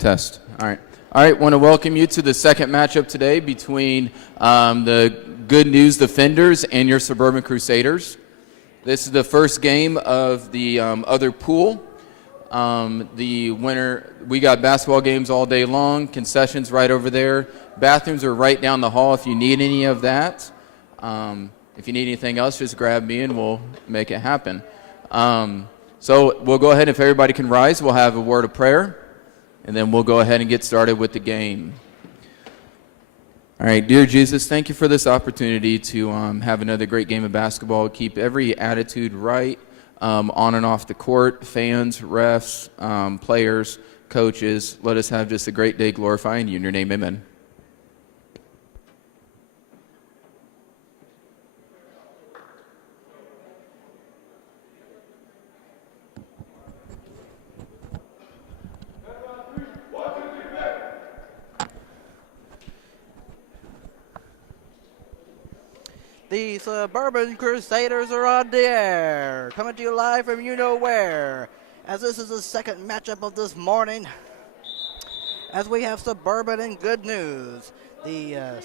Test. All right. All right. Want to welcome you to the second matchup today between the Good News Defenders and your Suburban Crusaders. This is the first game of the other pool. The winner, we got basketball games all day long, concessions right over there. Bathrooms are right down the hall if you need any of that. If you need anything else, just grab me and we'll make it happen. So we'll go ahead, if everybody can rise, we'll have a word of prayer, and then we'll go ahead and get started with the game. All right, dear Jesus, thank you for this opportunity to have another great game of basketball. Keep every attitude right on and off the court, fans, refs, players, coaches. Let us have just a great day glorifying you. In your name, amen. The Suburban Crusaders are on the air, coming to you live from you-know-where, as this is the second matchup of this morning, as we have Suburban and Good News. The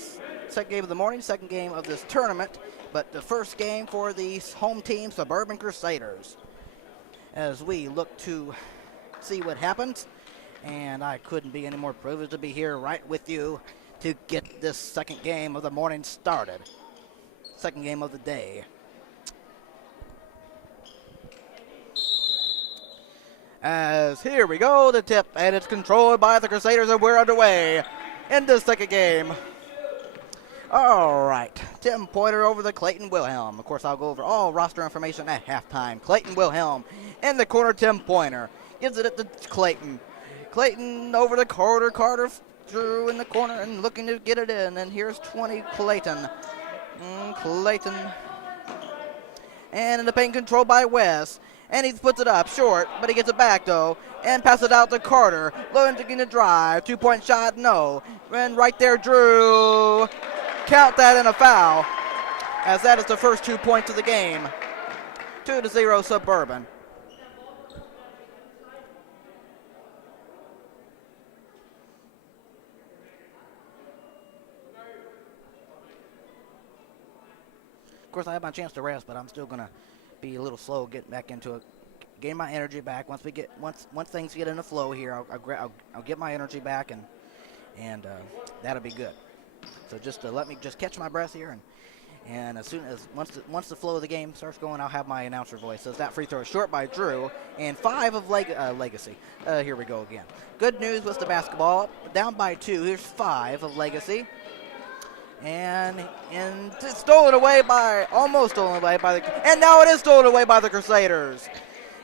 second game of the morning, second game of this tournament, but the first game for the home team, Suburban Crusaders, as we look to see what happens, and I couldn't be any more privileged to be here right with you to get this second game of the morning started. Second game of the day. As here we go, the tip, and it's controlled by the Crusaders, and we're underway in the second game. All right, Tim Pointer over the Clayton Wilhelm. Of course, I'll go over all roster information at halftime. Clayton Wilhelm in the corner, Tim Pointer gives it to Clayton. Clayton over the Carter. Carter through in the corner and looking to get it in, and here's 20, Clayton. Clayton. And in the paint, controlled by West. And he puts it up short, but he gets it back, though. And passes it out to Carter. Looking to drive. Two-point shot, no. And right there, Drew. Count that in a foul, as that is the first 2 points of the game. 2-0 Suburban. Of course, I have my chance to rest, but I'm still gonna be a little slow getting back into it. Gain my energy back once things get in the flow here. I'll get my energy back, and that'll be good. So just let me just catch my breath here, and as soon as once the flow of the game starts going, I'll have my announcer voice. So that free throw is short by Drew, and 5 of Legacy. Here we go again. Good News with the basketball, down by 2. Here's 5 of Legacy. And it's almost stolen away by and now it is stolen away by the Crusaders.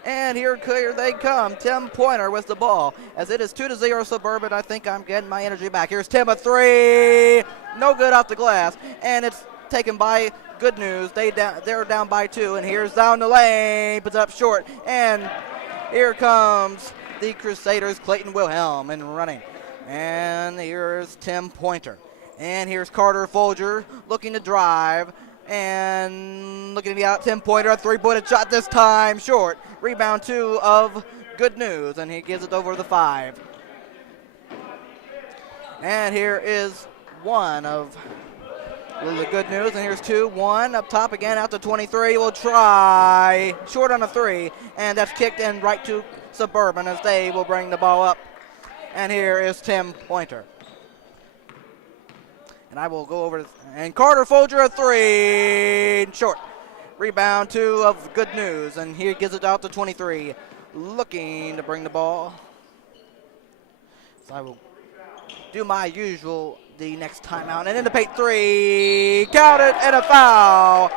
And here they come. Tim Pointer with the ball, as it is 2-0 Suburban. I think I'm getting my energy back. Here's Tim, a 3, no good off the glass, and it's taken by Good News. They're down by 2, and here's down the lane, puts it up short, and here comes the Crusaders, Clayton Wilhelm, and running. And here's Tim Pointer. And here's Carter Folger looking to drive and looking to be out. Tim Pointer, a three-pointed shot this time, short. Rebound 2 of Good News, and he gives it over the 5. And here is 1 of the Good News, and here's 2. 1 up top again, out to 23. Will try short on a 3, and that's kicked in right to Suburban as they will bring the ball up. And here is Tim Pointer. And I will go over, and Carter Folger, a 3, short. Rebound 2 of Good News, and he gives it out to 23. Looking to bring the ball. So I will do my usual, the next timeout, and in the paint, 3, counted, and a foul.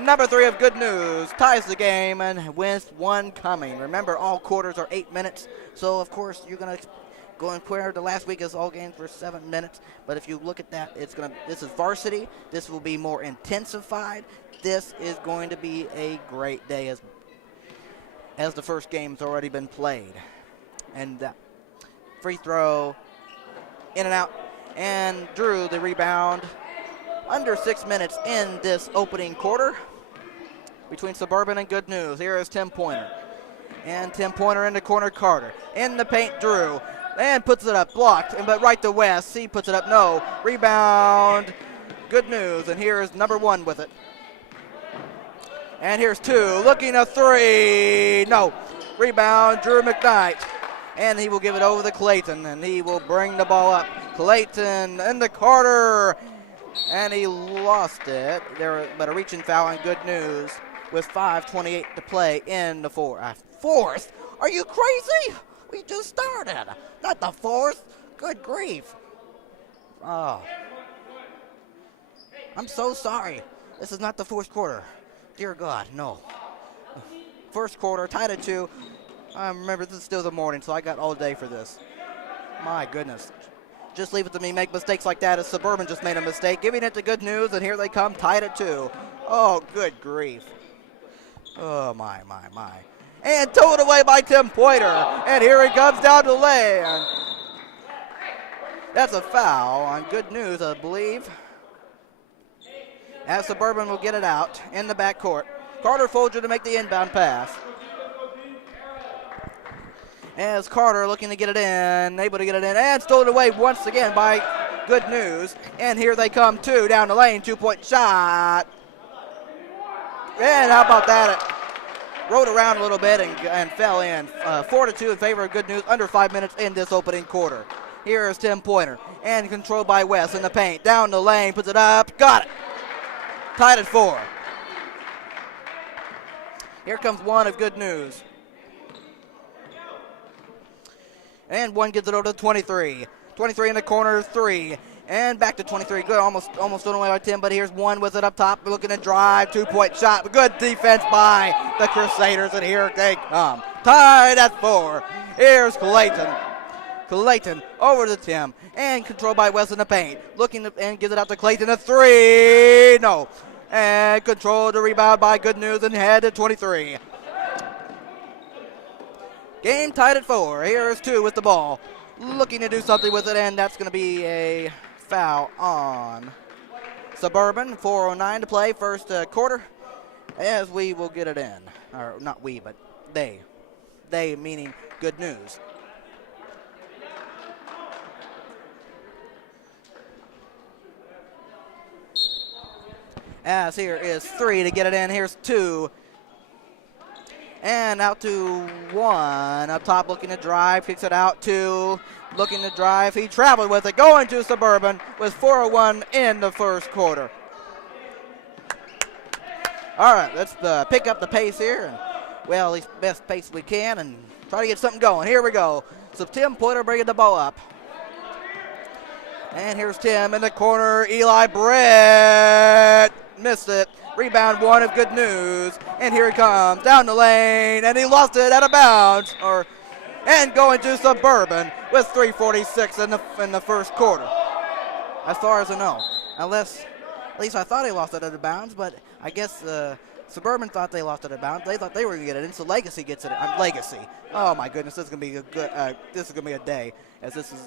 Number 3 of Good News ties the game, and with 1 coming. Remember, all quarters are 8 minutes, so of course you're going to going compared to last week is all games for 7 minutes. But if you look at that, this is varsity. This will be more intensified. This is going to be a great day as the first game's already been played. And free throw, in and out, and Drew the rebound. Under 6 minutes in this opening quarter between Suburban and Good News. Here is Tim Pointer. And Tim Pointer in the corner, Carter. In the paint, Drew. and puts it up, blocked, but right to West. C puts it up, no. Rebound, Good News, and here's number 1 with it. And here's 2, looking a 3, no. Rebound, Drew McKnight, and he will give it over to Clayton, and he will bring the ball up. Clayton into Carter, and he lost it. But a reaching foul on Good News with 5:28 to play in the fourth. Are you crazy? We just started. Not the fourth. Good grief. Oh. I'm so sorry. This is not the fourth quarter. Dear God, no. First quarter, tied at 2. Remember, this is still the morning, so I got all day for this. My goodness. Just leave it to me. Make mistakes like that as Suburban just made a mistake. Giving it to Good News, and here they come, tied at 2. Oh, good grief. Oh, my. And towed away by Tim Pointer. And here he comes down the lane. That's a foul on Good News, I believe. As Suburban will get it out in the backcourt. Carter Folger to make the inbound pass. As Carter looking to get it in, able to get it in, and stolen away once again by Good News. And here they come, 2 down the lane, 2-point shot. And how about that? It rode around a little bit and fell in. 4-2 in favor of Good News, under 5 minutes in this opening quarter. Here is Tim Pointer, and controlled by West in the paint. Down the lane, puts it up, got it. Tied at 4. Here comes 1 of Good News. And 1 gets it over to 23. 23 in the corner, 3. And back to 23. Good, almost thrown away by Tim, but here's 1 with it up top, looking to drive. 2-point shot. Good defense by the Crusaders, and here they come. Tied at 4. Here's Clayton. Clayton over to Tim, and controlled by West in the paint. Looking to, and gives it out to Clayton, a 3. No. And controlled the rebound by Good News, and head to 23. Game tied at 4. Here is 2 with the ball. Looking to do something with it, and that's going to be a foul on Suburban. 4:09 to play, first quarter, as we will get it in. Or not we, but they. They meaning Good News. As here is 3 to get it in. Here's 2. And out to 1. Up top looking to drive. Kicks it out. 2. Looking to drive. He traveled with it. Going to Suburban with 4:01 in the first quarter. All right, let's pick up the pace here. And, well, at least best pace we can, and try to get something going. Here we go. So Tim Pointer bringing the ball up. And here's Tim in the corner. Eli Brett missed it. Rebound 1 of Good News. And here he comes down the lane, and he lost it out of bounds. And going to Suburban with 3:46 in the first quarter. As far as I know. Unless, at least I thought he lost it out of bounds, but I guess Suburban thought they lost it out of bounds. They thought they were going to get it in, so Legacy gets it in. Legacy. Oh my goodness, this is going to be a good. This is going to be a day, as this is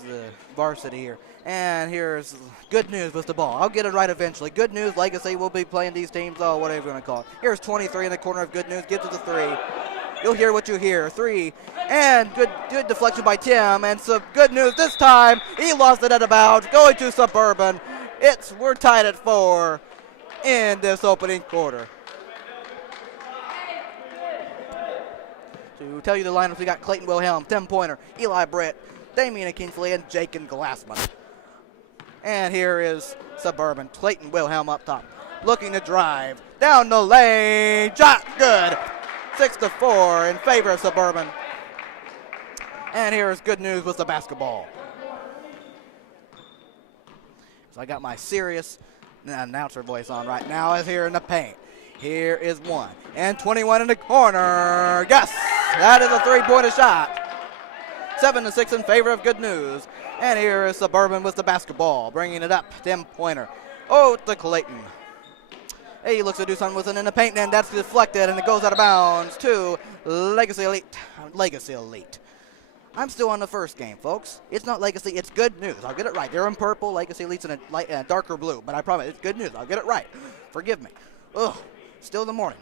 Varsity here. And here's Good News with the ball. I'll get it right eventually. Good News, Legacy will be playing these teams. Oh, whatever you want to call it. Here's 23 in the corner of Good News. Gives it to 3. You'll hear what you hear. 3. And good deflection by Tim. And so Good News this time. He lost it out of bounds. Going to Suburban. We're tied at 4 in this opening quarter. To tell you the lineups, we got Clayton Wilhelm, Tim Pointer, Eli Brett, Damian Kingsley, and Jakin Glassman. And here is Suburban. Clayton Wilhelm up top. Looking to drive. Down the lane. Shot good. 6-4 in favor of Suburban. And here is Good News with the basketball. So I got my serious announcer voice on right now, as here in the paint. Here is 1. And 21 in the corner. Yes, that is a 3-pointer shot. 7-6 in favor of Good News. And here is Suburban with the basketball. Bringing it up. Tim Pointer. Oh, to Clayton. He looks to do something with it in the paint, and that's deflected, and it goes out of bounds to Legacy Elite. Legacy Elite. I'm still on the first game, folks. It's not Legacy, it's Good News. I'll get it right. They're in purple, Legacy Elite's in a darker blue, but I promise it's Good News. I'll get it right. Forgive me. Ugh, still in the morning.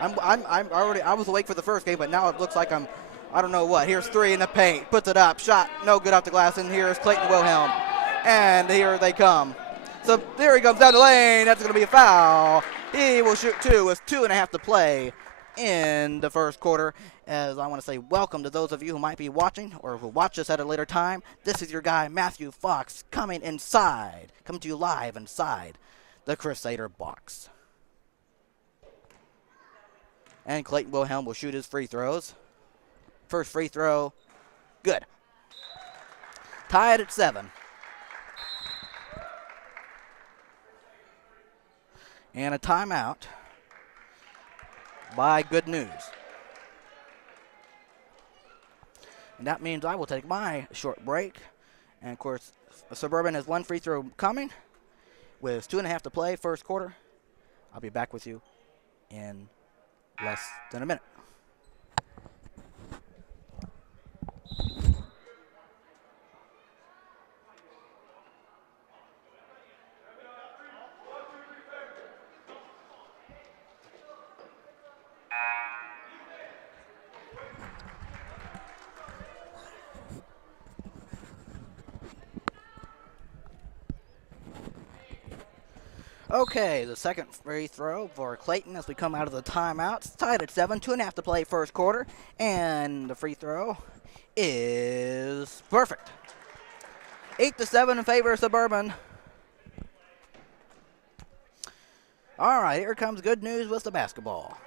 I was awake for the first game, but now it looks like I'm I don't know what. Here's 3 in the paint. Puts it up. Shot no good off the glass. And here's Clayton Wilhelm. And here they come. So there he comes down the lane. That's going to be a foul. He will shoot 2 with 2.5 to play in the first quarter. As I want to say welcome to those of you who might be watching or who watch this at a later time. This is your guy, Matthew Fox, coming to you live inside the Crusader box. And Clayton Wilhelm will shoot his free throws. First free throw, good. Tied at 7. And a timeout by Good News. And that means I will take my short break. And, of course, Suburban has 1 free throw coming with 2.5 to play first quarter. I'll be back with you in less than a minute. Okay, the second free throw for Clayton as we come out of the timeout. It's tied at 7, 2.5 to play first quarter, and the free throw is perfect. 8-7 in favor of Suburban. All right, here comes Good News with the basketball.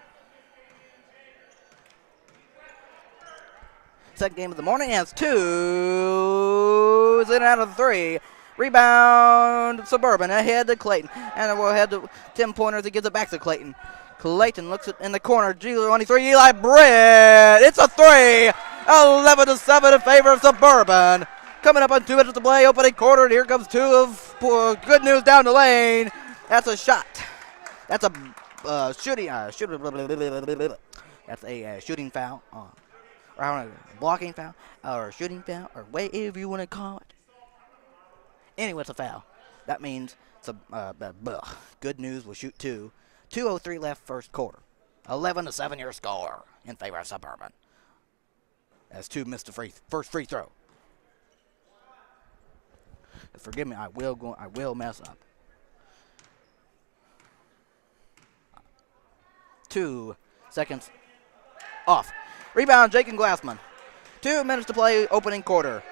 Second game of the morning has 2. Is in and out of 3. Rebound, Suburban, ahead to Clayton. And we'll head to Tim Pointer as he gives it back to Clayton. Clayton looks in the corner. G23, Eli Britt. It's a 3. 11-7 in favor of Suburban. Coming up on 2 minutes to play, opening quarter. And here comes 2 of Good News down the lane. That's a shot. That's a shooting. That's a shooting foul. Or I don't know, blocking foul. Or shooting foul. Or whatever you want to call it. Anyway, it's a foul. That means Good News will shoot 2. 2:03 left first quarter. 11-7 your score in favor of Suburban. As 2 missed the first free throw. Forgive me, I will mess up. 2 seconds off. Rebound, Jake and Glassman. 2 minutes to play, opening quarter.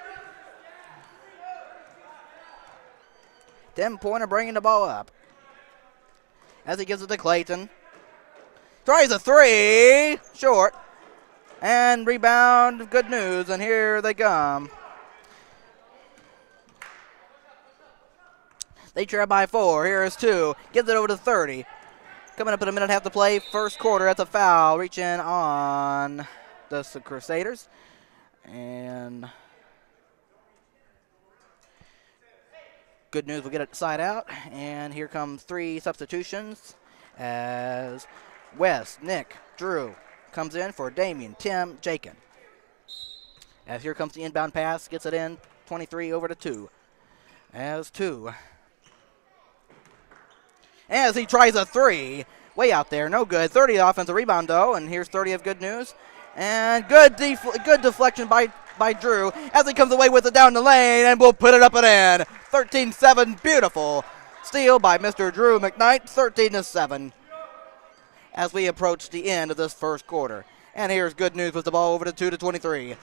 Tim Pointer bringing the ball up. As he gives it to Clayton. Tries a 3. Short. And rebound, Good News. And here they come. They trail by 4. Here is 2. Gives it over to 30. Coming up in a minute and a half to play. First quarter. That's a foul. Reaching on the Crusaders. And Good News will get it side out. And here comes 3 substitutions as Wes, Nick, Drew comes in for Damien, Tim, Jakin. As here comes the inbound pass, gets it in, 23 over to 2. As 2. As he tries a 3, way out there, no good. 30 offensive rebound though, and here's 30 of Good News. And good deflection by Drew as he comes away with it down the lane and will put it up and in. 13-7, beautiful steal by Mr. Drew McKnight, 13-7 as we approach the end of this first quarter. And here's Good News with the ball over to 2-23.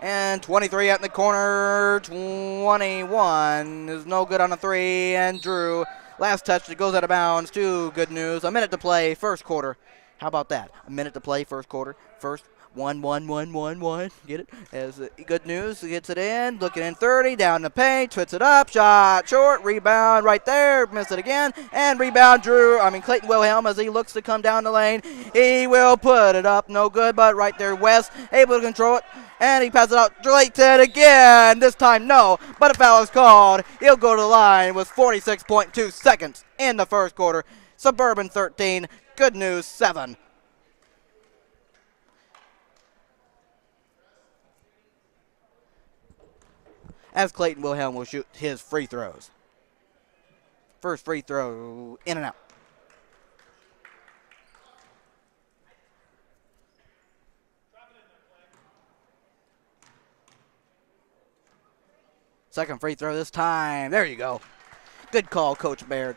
And 23 out in the corner, 21 is no good on a 3, and Drew, last touch, it goes out of bounds to Good News. A minute to play, first quarter. How about that? A minute to play, first quarter. First, 1. Get it? As Good News gets it in, looking in 30, down the paint, puts it up, shot short, rebound right there, miss it again, and rebound Clayton Wilhelm as he looks to come down the lane. He will put it up, no good, but right there, West able to control it, and he passes it out. Clayton again, this time no, but a foul is called. He'll go to the line with 46.2 seconds in the first quarter. Suburban 13, Good News 7. As Clayton Wilhelm will shoot his free throws. First free throw, in and out. Second free throw this time. There you go. Good call, Coach Baird.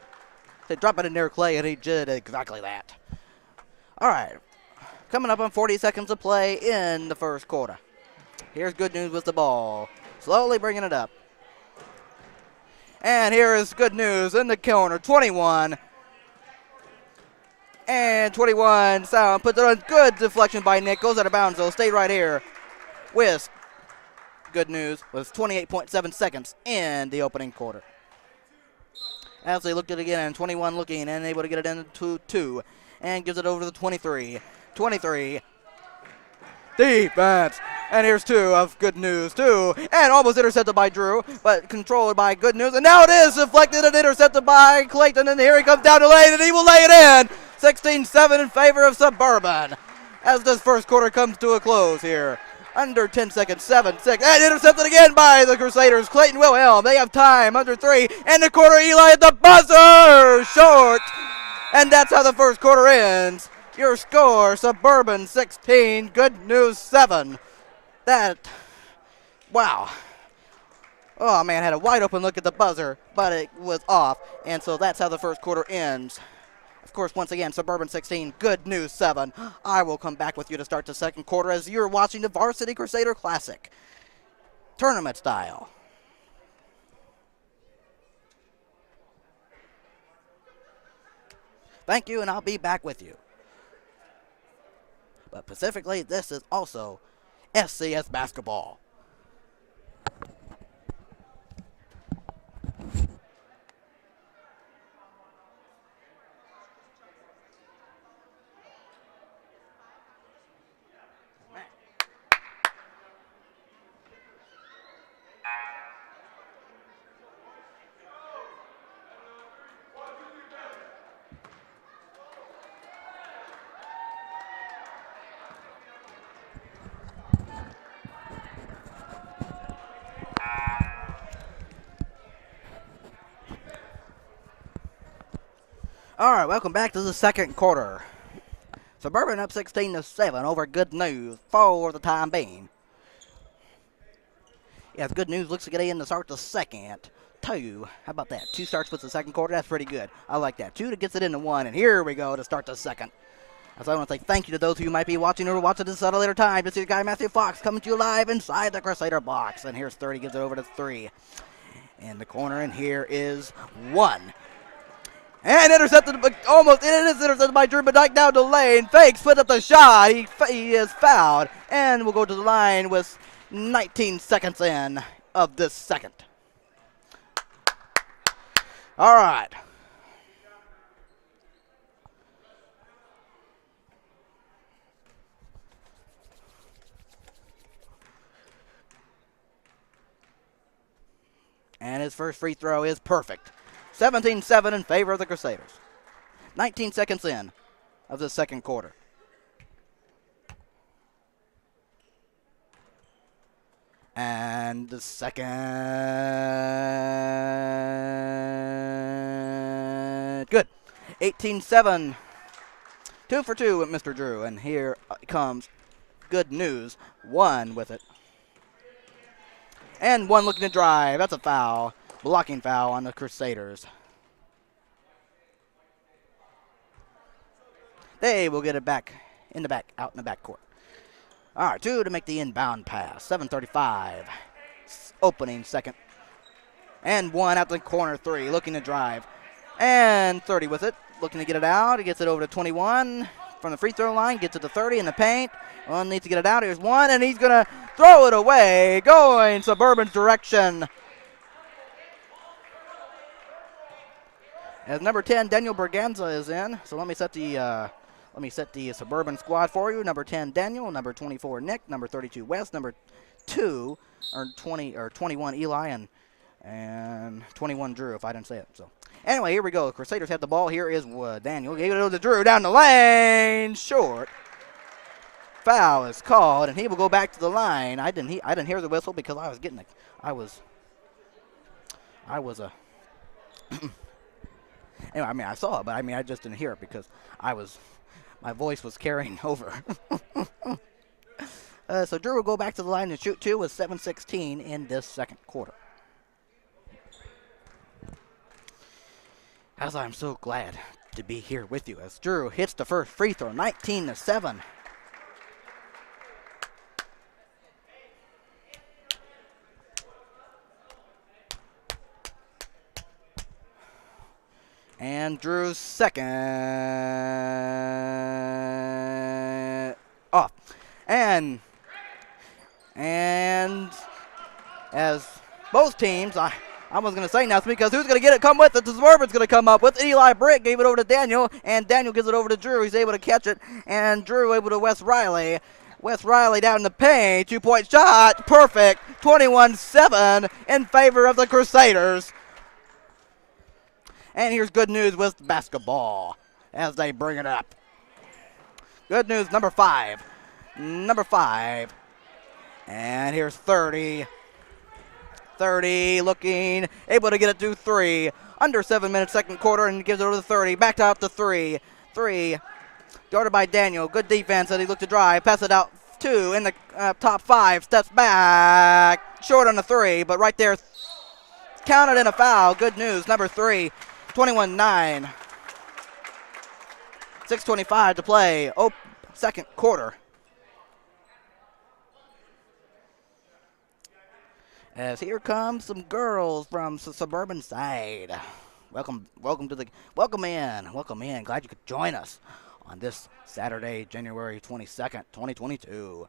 They drop it in there, Clay, and he did exactly that. All right. Coming up on 40 seconds of play in the first quarter. Here's Good News with the ball. Slowly bringing it up. And here is Good News in the corner. 21. And 21. Sound puts it on. Good deflection by Nick. Goes out of bounds, though. Stay right here with Good News with 28.7 seconds in the opening quarter. As they looked at it again, and 21 looking and able to get it into 2. And gives it over to the 23. 23. Defense. And here's 2 of Good News. 2. And almost intercepted by Drew, but controlled by Good News. And now it is deflected and intercepted by Clayton. And here he comes down the lane, and he will lay it in. 16-7 in favor of Suburban. As this first quarter comes to a close here. Under 10 seconds, 7, 6, and intercepted again by the Crusaders. Clayton Wilhelm, they have time, under 3, and the quarter, Eli at the buzzer, short. And that's how the first quarter ends. Your score, Suburban 16, Good News 7. Wow. Oh, man, had a wide open look at the buzzer, but it was off. And so that's how the first quarter ends. Of course, once again, Suburban 16, Good News 7. I will come back with you to start the second quarter as you're watching the Varsity Crusader Classic. Tournament style. Thank you, and I'll be back with you. But specifically, this is also SCS basketball. All right, welcome back to the second quarter. Suburban up 16-7 over Good News for the time being. Yes, Good News looks to get in to start the second. 2. How about that? 2 starts with the second quarter. That's pretty good. I like that. 2 gets it into 1, and here we go to start the second. So I want to say thank you to those who might be watching or watching this at a later time. This is your guy Matthew Fox coming to you live inside the Crusader box. And here's 30, gives it over to 3. In the corner, and here is 1. And intercepted, almost, it is intercepted by Drew Bedike down the lane. Fakes, put up the shot. He is fouled. And we'll go to the line with 19 seconds in of this second. All right. And his first free throw is perfect. 17-7 in favor of the Crusaders. 19 seconds in of the second quarter. And the second. Good. 18-7. 2 for 2 with Mr. Drew. And here comes Good News. 1 with it. And 1 looking to drive. That's a foul. Blocking foul on the Crusaders. They will get it back in the back, out in the back court. All right, 2 to make the inbound pass. 7:35. Opening second. And 1 out the corner, 3 looking to drive. And 30 with it. Looking to get it out. He gets it over to 21 from the free throw line. Gets it to 30 in the paint. 1 needs to get it out. Here's 1, and he's going to throw it away. Going Suburban's direction. As number 10, Daniel Berganza is in. So let me set the Suburban squad for you. Number 10, Daniel. Number 24, Nick. Number 32, Wes. Number 2, or 21, Eli, and 21, Drew, if I didn't say it. So anyway, here we go. Crusaders have the ball. Here is Daniel. Gave it over to Drew down the lane. Short. Foul is called, and he will go back to the line. I didn't hear the whistle because I was getting it. Anyway, I mean, I saw it, but I mean, I just didn't hear it because my voice was carrying over. So Drew will go back to the line and shoot 2 with 7:16 in this second quarter. as I'm so glad to be here with you as Drew hits the first free throw, 19-7. And Drew's second off. And as both teams, I was going to say now, because who's going to get it? Come with it. The Suburban's going to come up with Eli Britt. Gave it over to Daniel, and Daniel gives it over to Drew. He's able to catch it, and Drew able to Wes Riley. Wes Riley down in the paint. 2-point shot. Perfect. 21-7 in favor of the Crusaders. And here's good news with basketball as they bring it up. Good news, number 5. Number 5. And here's 30. 30 looking, able to get it to 3. Under 7 minutes, second quarter, and gives it over to 30. Backed out to 3. 3. Guarded by Daniel. Good defense as he looked to drive. Pass it out 2 in the top 5. Steps back. Short on the 3, but right there, counted in a foul. Good news, number 3. 21-9. 6:25 to play. Second quarter. As here comes some girls from the Suburban side. Welcome in. Glad you could join us on this Saturday, January 22nd, 2022.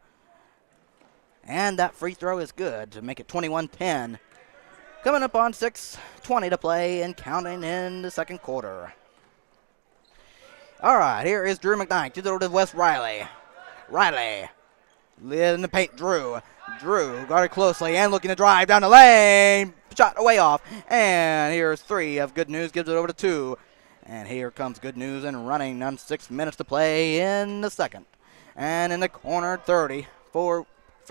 And that free throw is good to make it 21-10. Coming up on 6:20 to play and counting in the second quarter. All right, here is Drew McKnight. Gives it over to Wes Riley. Riley. In the paint, Drew. Drew guarded closely and looking to drive down the lane. Shot way off. And here's 3 of Good News. Gives it over to 2. And here comes Good News and running on 6 minutes to play in the second. And in the corner, 30 for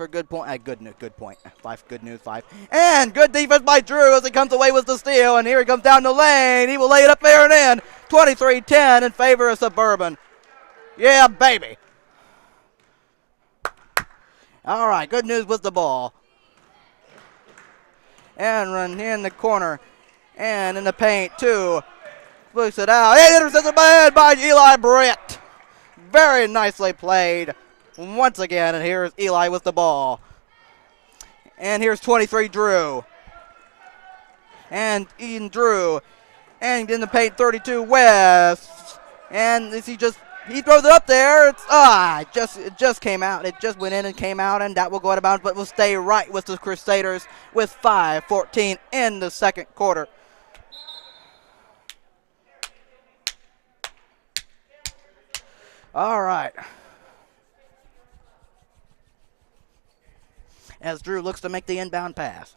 good point. Good point. 5 Good News, 5. And good defense by Drew as he comes away with the steal. And here he comes down the lane. He will lay it up there and in. 23-10 in favor of Suburban. Yeah, baby. All right, Good News with the ball. And run in the corner. And in the paint, 2. Puts it out. And intercepted by Eli Britt. Very nicely played. Once again, and here's Eli with the ball. And here's 23, Drew. And Eden Drew. And in the paint, 32, West. And he throws it up there. It just came out. It just went in and came out, and that will go out of bounds, but will stay right with the Crusaders with 5:14 in the second quarter. All right. As Drew looks to make the inbound pass.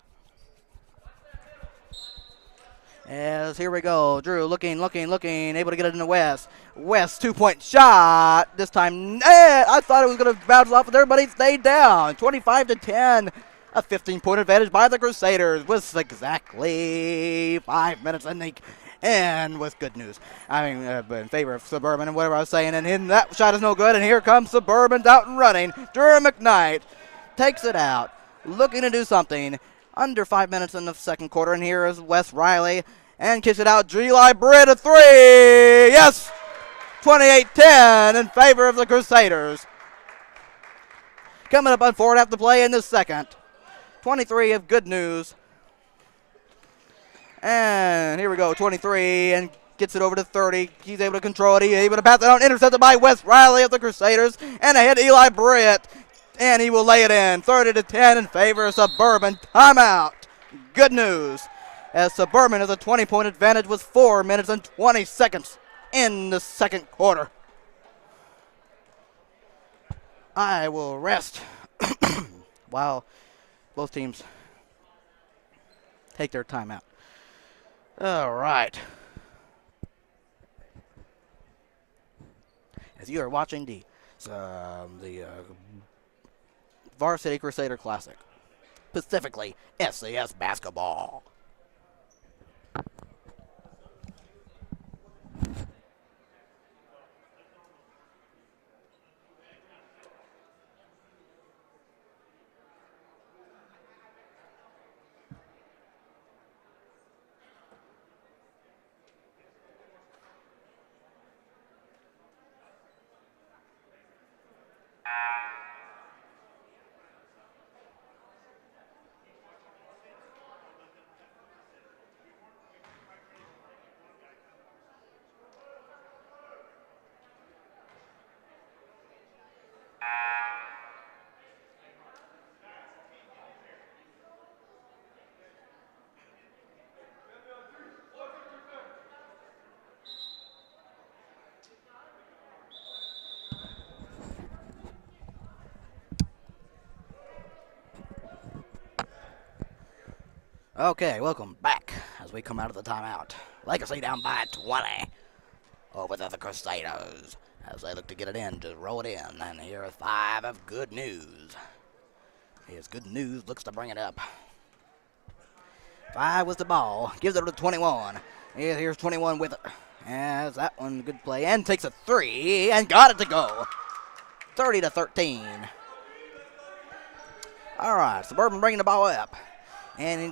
As here we go. Drew looking, able to get it in the West. West 2-point shot. This time, I thought it was going to bounce off of there, but he stayed down. 25-10. A 15-point advantage by the Crusaders with exactly 5 minutes in the end with Good News. In favor of Suburban and whatever I was saying. And that shot is no good. And here comes Suburban's out and running. Drew McKnight takes it out. Looking to do something. Under 5 minutes in the second quarter. And here is Wes Riley. And kicks it out. Eli Britt, a 3. Yes! 28-10 in favor of the Crusaders. Coming up on 4.5 to play in the second. 23 of Good News. And here we go. 23 and gets it over to 30. He's able to control it. He's able to pass it out. Intercepted by Wes Riley of the Crusaders. And ahead Eli Britt. And he will lay it in. 30-10 in favor of Suburban. Timeout. Good News. As Suburban has a 20-point advantage with 4 minutes and 20 seconds in the second quarter. I will rest while both teams take their timeout. All right. As you are watching the Varsity Crusader Classic, specifically SAS basketball. Okay, welcome back as we come out of the timeout. Legacy down by 20 over the Crusaders as they look to get it in, just roll it in. And here is 5 of Good News. Here's Good News, looks to bring it up. 5 was the ball, gives it to 21. Here's 21 with it. As that one, good play, and takes a 3 and got it to go. 30-13. All right, Suburban bringing the ball up. And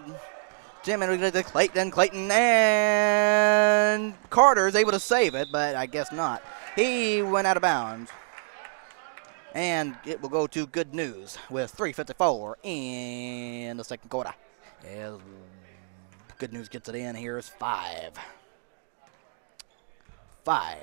Jim and to Clayton, and Carter is able to save it, but I guess not. He went out of bounds. And it will go to Good News with 3:54 in the second quarter. As Good News gets it in, here's 5. 5.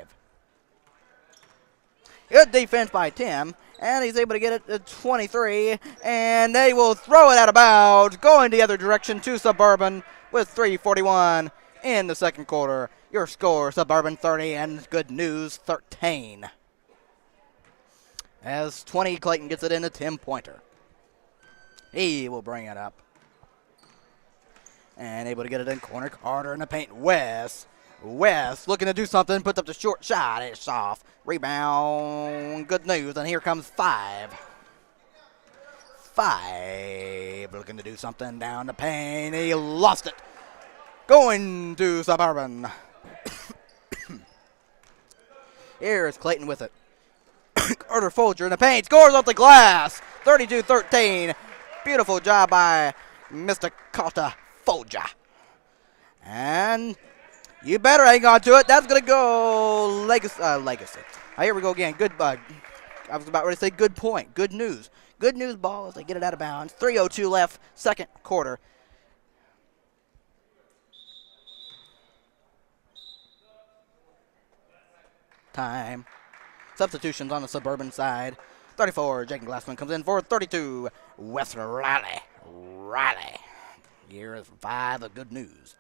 Good defense by Tim, and he's able to get it to 23, and they will throw it out of bounds, going the other direction to Suburban with 3:41 in the second quarter. Your score, Suburban 30 and Good News 13. As 20, Clayton gets it in, a Tim Pointer. He will bring it up. And able to get it in corner. Carter in the paint. West looking to do something. Puts up the short shot. It's off. Rebound. Good News. And here comes 5. 5 looking to do something down the paint. He lost it. Going to Suburban. Here's Clayton with it. Carter Folger in the paint. Scores off the glass. 32-13. Beautiful job by Mr. Carter Folger. And you better hang on to it. That's going to go Legacy. Here we go again. Good bug. I was about ready to say good point. Good News. Good News ball as they get it out of bounds. 3:02 left, second quarter. Time. Substitutions on the Suburban side. 34, Jake Glassman comes in for 32. Wes Riley. Here is 5 of Good News.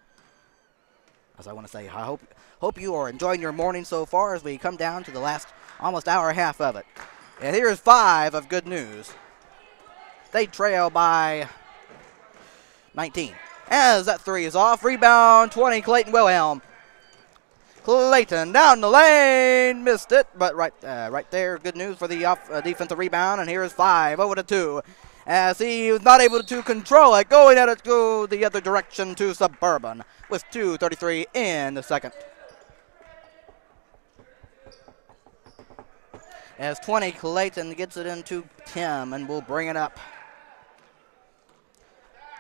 As I want to say, I hope you are enjoying your morning so far as we come down to the last almost hour and a half of it. And here's 5 of Good News. They trail by 19. As that 3 is off, rebound 20, Clayton Wilhelm. Clayton down the lane, missed it, but right there, Good News for the defensive rebound, and here's 5 over to 2. As he was not able to control it, going at it go the other direction to Suburban with 2:33 in the second. As 20, Clayton gets it into Tim and will bring it up.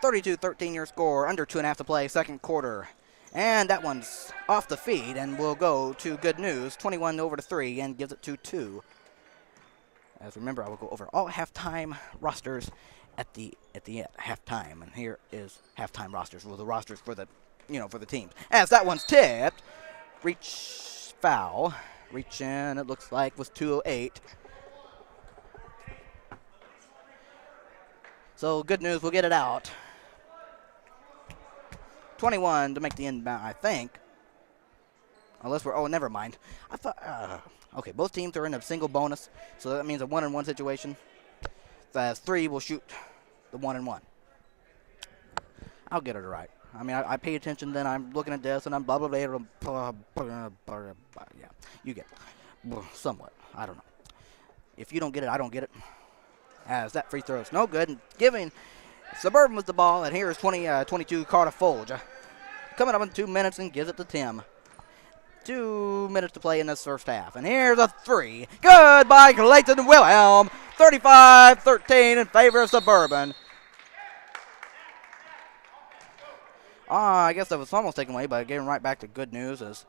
32-13 your score, under 2.5 to play, second quarter. And that one's off the feed and will go to Good News, 21 over to 3, and gives it to 2. As remember, I will go over all halftime rosters at the halftime, and here is halftime rosters, well, the rosters for the teams. As that one's tipped, foul, reach in. It looks like was 2:08. So Good News will get it out. 21 to make the inbound, I think. Unless we're, never mind. I thought, okay, both teams are in a single bonus, so that means a 1-and-1 situation. As 3 will shoot the 1-and-1. I'll get it right. I mean, I pay attention, then I'm looking at this, and I'm blah, blah, blah, yeah, you get it. Somewhat. I don't know. If you don't get it, I don't get it. As that free throw is no good, and giving Suburban with the ball, and here is 22 Carter Folger. Coming up in 2 minutes and gives it to Tim. 2 minutes to play in this first half. And here's a 3. Good by Clayton Wilhelm. 35-13 in favor of Suburban. I guess that was almost taken away, but getting right back to Good News as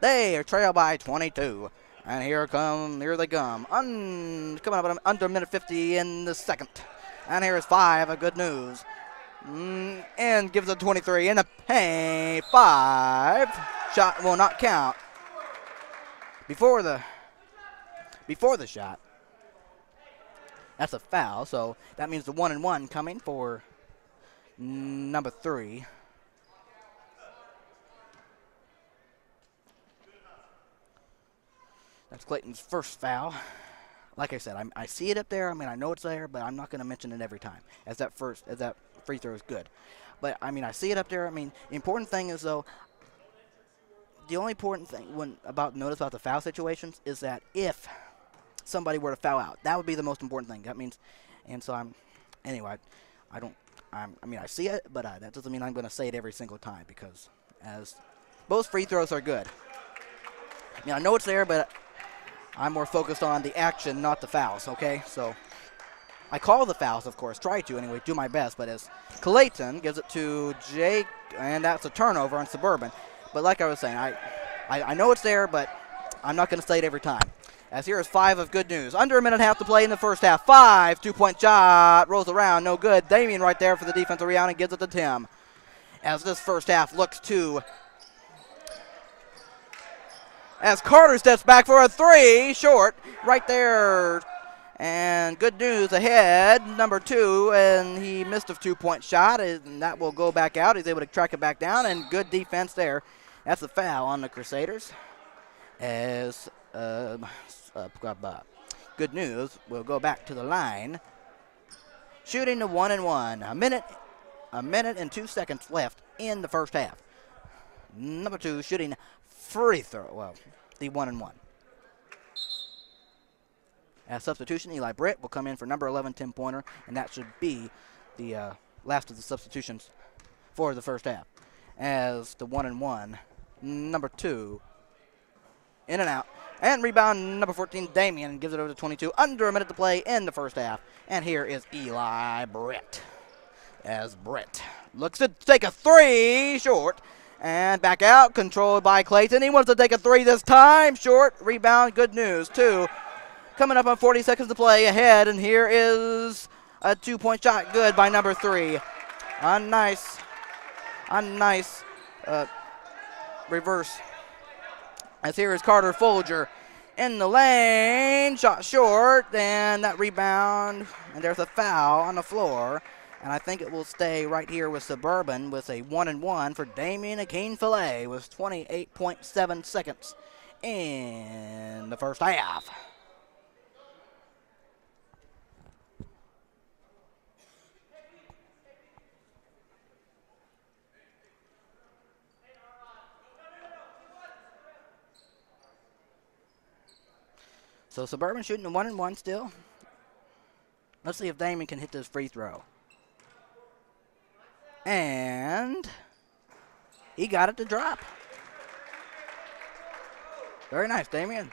they are trailed by 22. And here they come. Coming up under a minute 50 in the second. And here is 5 of Good News. And gives it 23 in the paint. 5. Shot will not count. Before the shot. That's a foul, so that means the 1-and-1 coming for number 3. That's Clayton's first foul. Like I said, I see it up there. I mean, I know it's there, but I'm not going to mention it every time. As that free throw is good. But, I mean, I see it up there. I mean, the important thing is, though, the only important thing notice about the foul situations is that if somebody were to foul out, that would be the most important thing. That means, and so anyway, I see it, but that doesn't mean I'm going to say it every single time because as both free throws are good. I mean, I know it's there, but I'm more focused on the action, not the fouls, okay? So I call the fouls, of course, try to anyway, do my best, but as Clayton gives it to Jake, and that's a turnover on Suburban. But like I was saying, I know it's there, but I'm not going to say it every time. As here is 5 of good news. Under a minute and a half to play in the first half. 5, two-point shot, rolls around, no good. Damien right there for the defensive rebound and gives it to Tim. As this first half looks to, as Carter steps back for a 3, short, right there. And good news ahead, number 2, and he missed a two-point shot, and that will go back out. He's able to track it back down, and good defense there. That's a foul on the Crusaders. As good news, we'll go back to the line. Shooting the 1-and-1. A minute and 2 seconds left in the first half. Number 2 shooting free throw. Well, the 1-and-1. As substitution, Eli Britt will come in for number 11, Tim Pointer, and that should be the last of the substitutions for the first half. As the 1-and-1, number 2, in and out. And rebound, number 14, Damien, gives it over to 22. Under a minute to play in the first half. And here is Eli Britt. As Britt looks to take a 3, short. And back out, controlled by Clayton. He wants to take a 3 this time, short. Rebound, good news, 2. Coming up on 40 seconds to play ahead. And here is a 2-point shot, good by number 3. A nice reverse. As here is Carter Folger in the lane, shot short, and that rebound, and there's a foul on the floor, and I think it will stay right here with Suburban with a 1-and-1 for Damien Akeen-Fillet with 28.7 seconds in the first half. So Suburban shooting a 1-and-1 still. Let's see if Damien can hit this free throw. And he got it to drop. Very nice, Damien.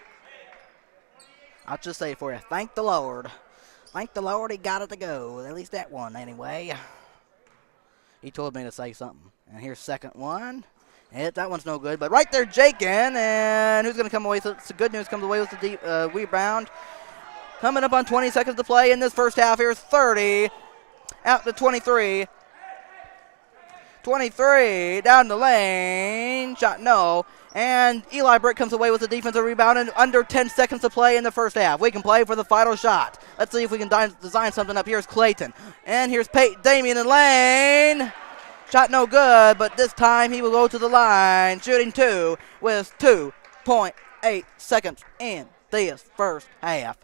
I'll just say for you, thank the Lord. Thank the Lord he got it to go. At least that one anyway. He told me to say something. And here's second one. And that one's no good, but right there, Jakin, and who's going to come away? So good news comes away with the rebound. Coming up on 20 seconds to play in this first half. Here's 30, out to 23. 23, down the lane, shot no. And Eli Britt comes away with the defensive rebound and under 10 seconds to play in the first half. We can play for the final shot. Let's see if we can design something up. Here's Clayton, and here's Damien in lane. Shot no good, but this time he will go to the line, shooting 2 with 2.8 seconds in this first half.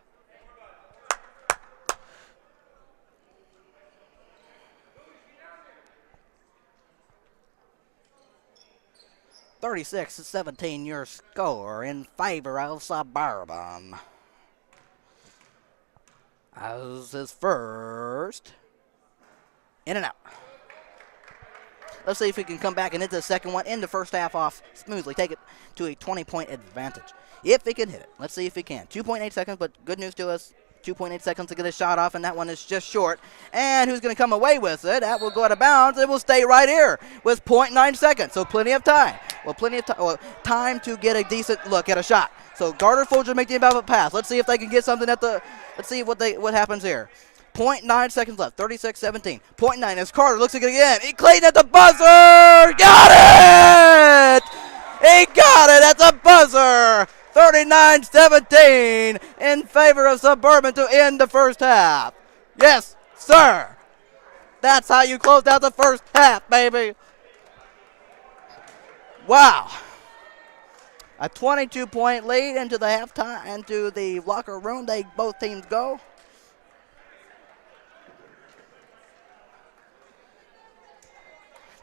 (36-17) your score in favor of Suburban. As his first, in and out. Let's see if we can come back and hit the second one in the first half off smoothly. Take it to a 20-point advantage. If he can hit it. Let's see if he can. 2.8 seconds, but good news to us. 2.8 seconds to get a shot off, and that one is just short. And who's going to come away with it? That will go out of bounds. It will stay right here with 0.9 seconds, so plenty of time. Time to get a decent look at a shot. So Carter Folger make the inbound pass. Let's see if they can get something at the. Let's see what happens here. 0.9 seconds left. 36-17. 0.9 as Carter looks at it again. He cleaned at the buzzer. Got it! He got it at the buzzer. 39-17 in favor of Suburban to end the first half. Yes, sir. That's how you closed out the first half, baby. Wow. A 22-point lead into the halftime, into the locker room. Both teams go.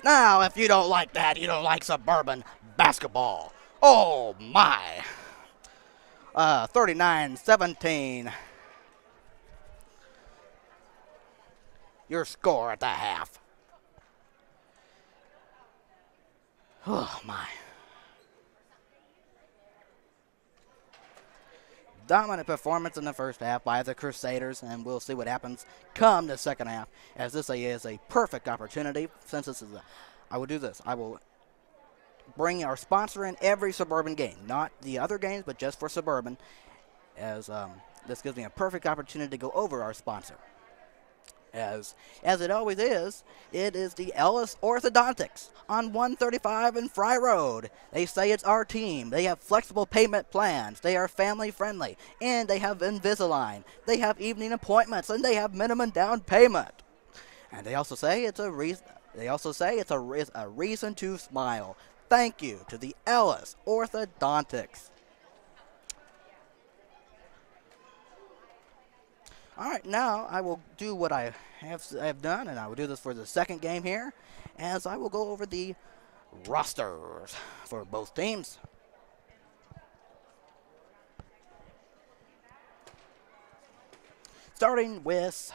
Now, if you don't like that, you don't like Suburban basketball. Oh, my. 39-17. Your score at the half. Oh, my. Dominant performance in the first half by the Crusaders, and we'll see what happens come the second half, as this is a perfect opportunity. Since this is I will do this. I will bring our sponsor in every Suburban game, not the other games, but just for Suburban, as this gives me a perfect opportunity to go over our sponsor. As it always is, it is the Ellis Orthodontics on 135 and Fry Road. They say it's our team. They have flexible payment plans. They are family friendly, and they have Invisalign. They have evening appointments, and they have minimum down payment. And they also say it's a reason. A reason to smile. Thank you to the Ellis Orthodontics. All right, now I will do what I have done, and I will do this for the second game here, as I will go over the rosters for both teams. Starting with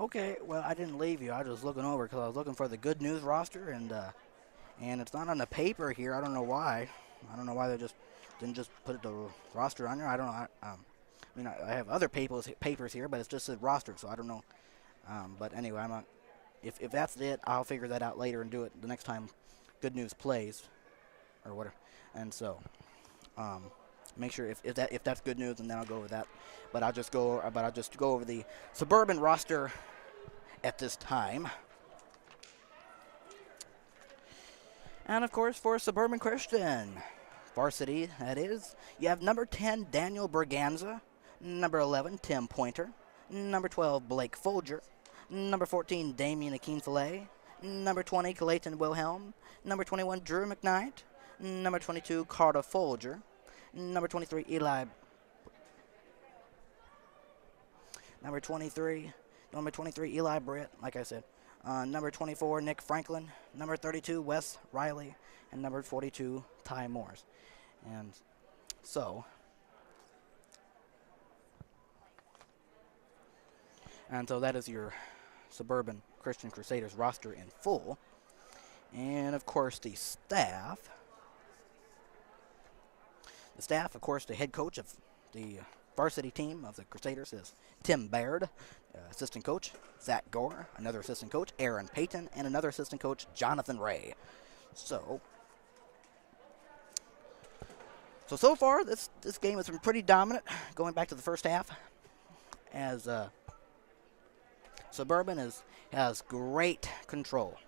Okay, well, I didn't leave you. I was just looking over because I was looking for the good news roster, and it's not on the paper here. I don't know why. I don't know why they didn't just put the roster on there. I don't know. I have other papers here, but it's just a roster, so I don't know. But anyway, if that's it, I'll figure that out later and do it the next time good news plays, or whatever. And so, make sure if that's good news, and then I'll go over that. But I'll just go over the Suburban roster at this time. And of course, for Suburban Christian Varsity, that is, you have number 10 Daniel Berganza, number 11 Tim Pointer, number 12 Blake Folger, number 14 Damian Akinfale, number 20 Clayton Wilhelm, number 21 Drew McKnight, number 22 Carter Folger, number 23 Eli Britt, like I said. Number 24, Nick Franklin. Number 32, Wes Riley. And number 42, Ty Morris. And so that is your Suburban Christian Crusaders roster in full. And of course, the staff. Of course, the head coach of the varsity team of the Crusaders is Tim Baird, assistant coach Zach Gore, another assistant coach Aaron Payton, and another assistant coach Jonathan Ray. So far this game has been pretty dominant, going back to the first half, as Suburban has great control.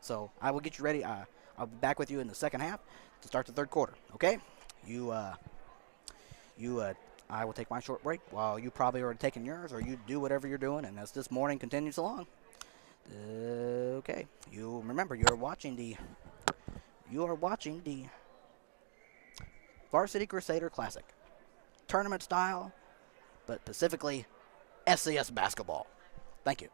So I will get you ready. I'll be back with you in the second half to start the third quarter. Okay, I will take my short break while you probably are taking yours, or you do whatever you're doing, and as this morning continues along. Okay, you remember you're watching the Varsity Crusader Classic, tournament style, but specifically SCS basketball. Thank you.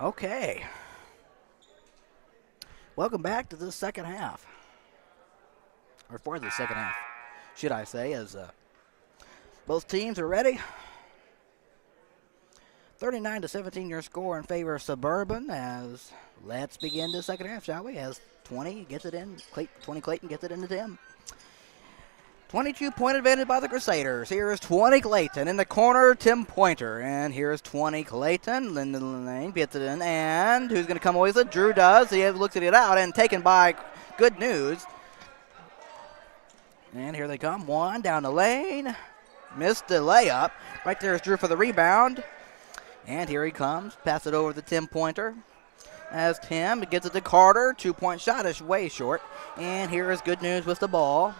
Okay. Welcome back to the second half. Or for the second half, should I say, as both teams are ready. 39-17 your score in favor of Suburban, as let's begin the second half, shall we? As 20 gets it in, 20 Clayton gets it into Tim. 22-point advantage by the Crusaders. Here is 20 Clayton in the corner, Tim Pointer. And here's 20 Clayton. Lyndon Lane gets it in, and who's going to come away with it? Drew does. He looks at it out and taken by Good News. And here they come. One down the lane. Missed the layup. Right there is Drew for the rebound. And here he comes. Pass it over to Tim Pointer. As Tim gets it to Carter. 2-point shot is way short. And here is Good News with the ball.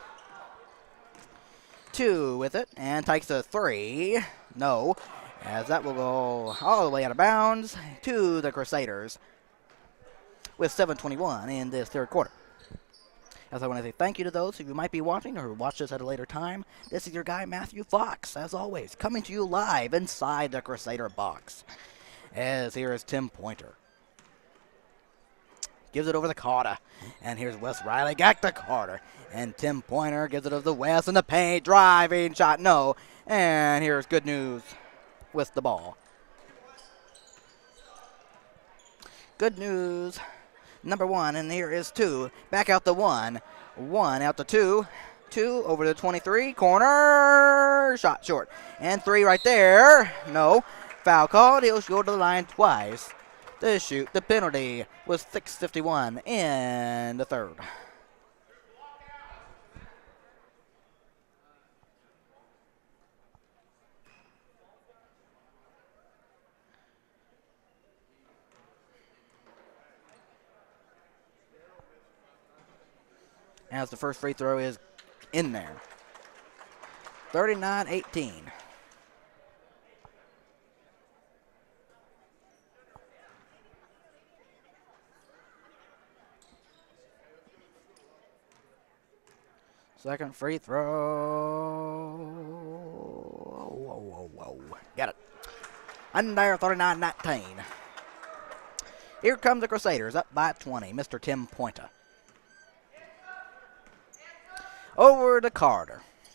2 with it. And takes a 3. No. As that will go all the way out of bounds to the Crusaders. With 7:21 in this third quarter. As I want to say thank you to those who might be watching or watch this at a later time. This is your guy, Matthew Fox, as always, coming to you live inside the Crusader box. As here is Tim Pointer. Gives it over to Carter. And here's Wes Riley. Got to Carter. And Tim Pointer gives it over to Wes in the paint. Driving shot. No. And here's Good News with the ball. Good News. Number 1, and here is 2. Back out to 1. 1 out to 2. 2 over to 23. Corner. Shot short. And 3 right there. No. Foul called. He'll go to the line twice to shoot the penalty with 6:51 in the third. As the first free throw is in there. 39-18. Second free throw. Whoa. Got it. Under 39-19. Here come the Crusaders up by 20. Mr. Tim Pointer. Over to Carter.